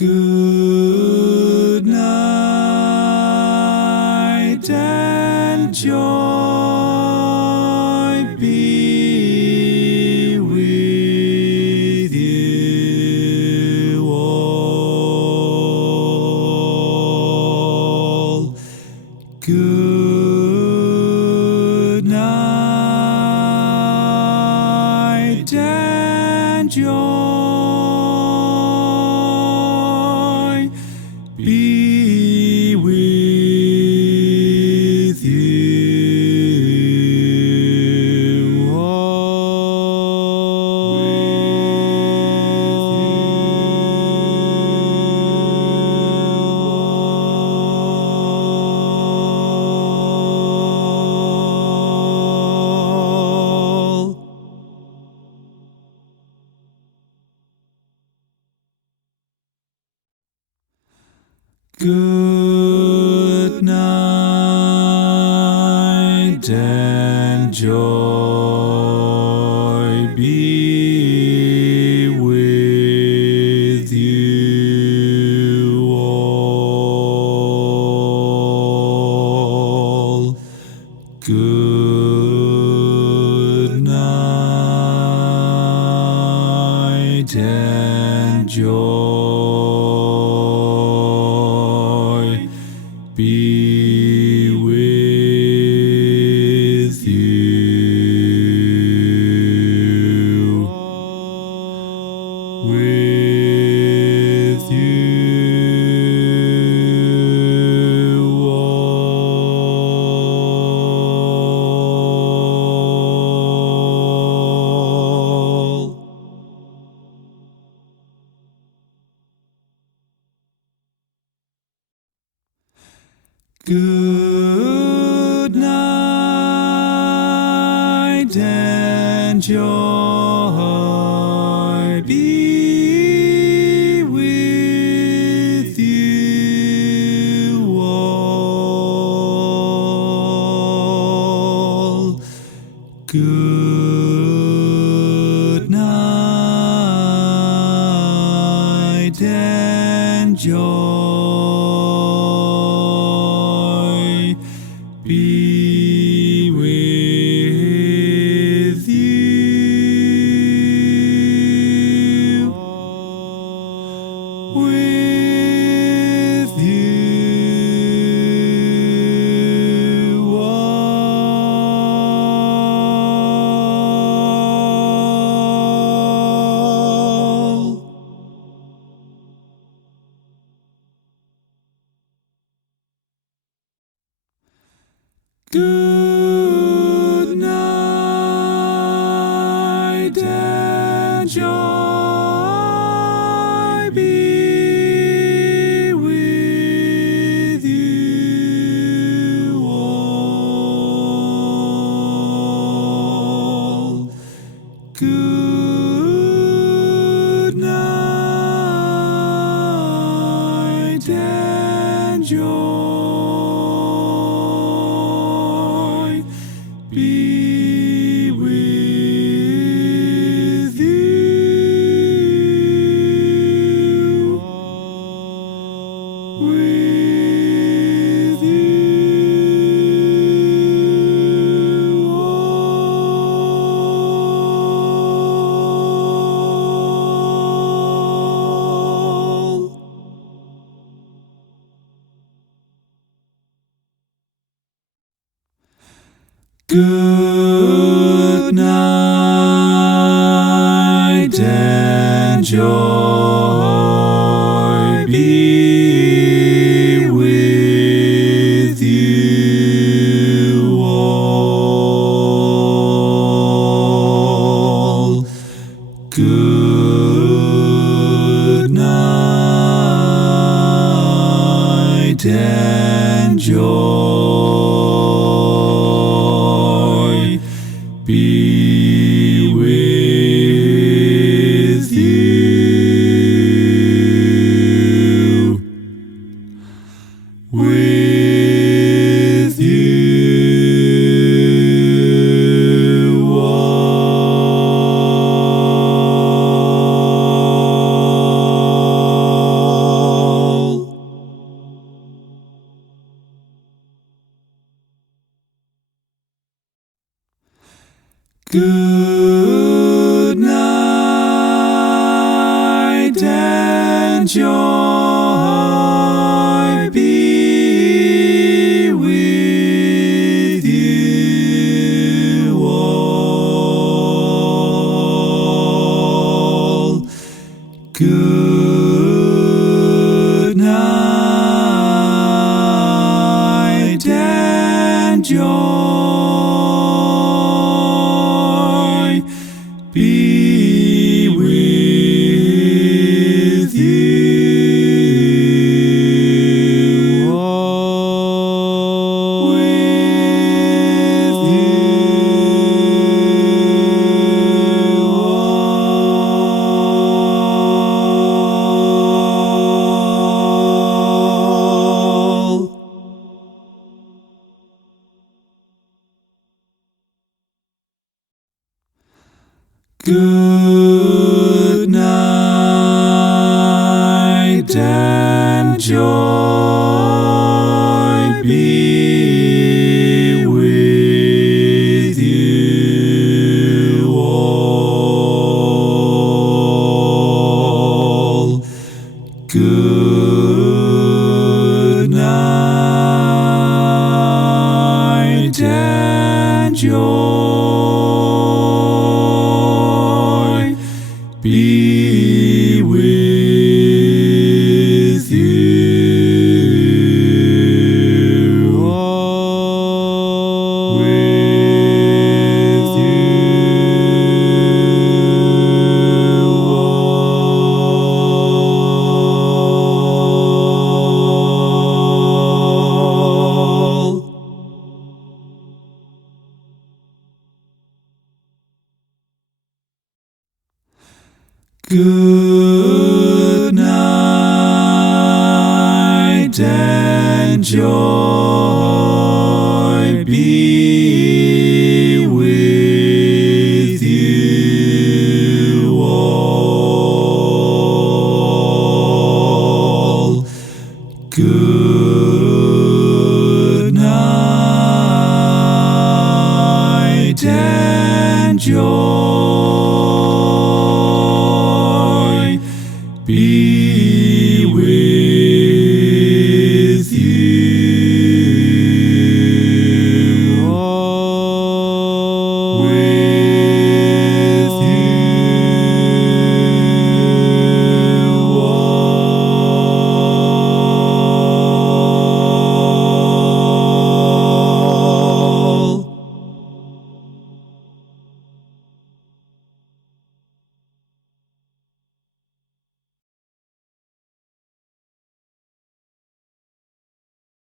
Good night and joy be with you all. Good night and joy be with you all. Good night and joy be with you all. Good night and joy be with you. With you all. Good night and joy be with you all. Good night and joy be with you. With you all. Good night and joy be with you all. Good night and joy be with you. With you all. Good night and joy be with you all. Good night and joy be with you. Good night and joy be with you all. Good night and joy be with you all. With you all. Good night and joy be with you all. Good night and joy be with you all. With you all. Good night and joy be with you all. Good night and joy